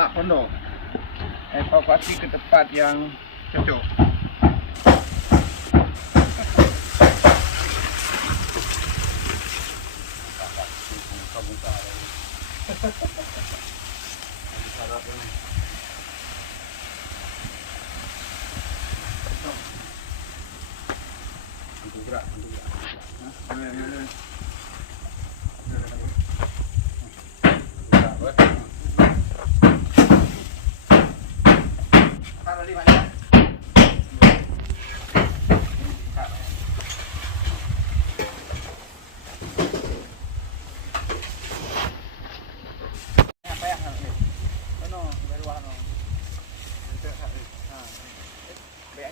salak pondok. Evakuasi ke tempat yang cocok.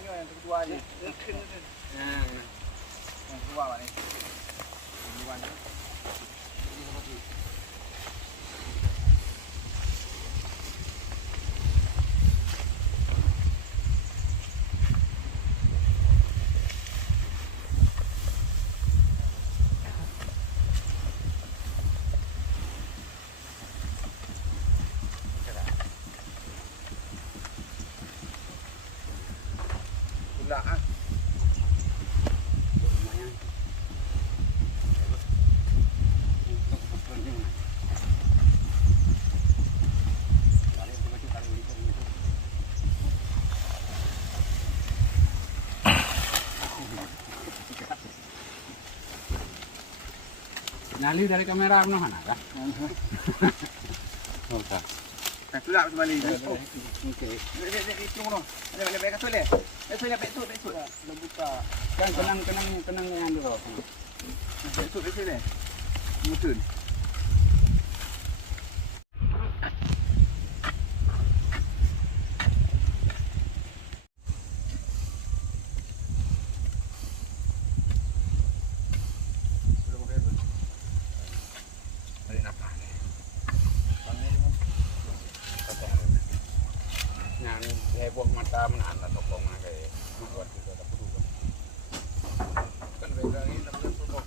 Yang kedua ni. Yang kedua ni. Kedua ni. Pula ah. Nyali dari kamera mana kah? Okey. Nak tulak kembali. Okey. Itu noh. Ada baik kat toilet. Toilet baik tu. Dah buka. Kan kenang yang dulu. Baik tu toilet. Mutun. Yang heboh mata menahan lah tokong kayak membuat kita tak perlu kan beda ini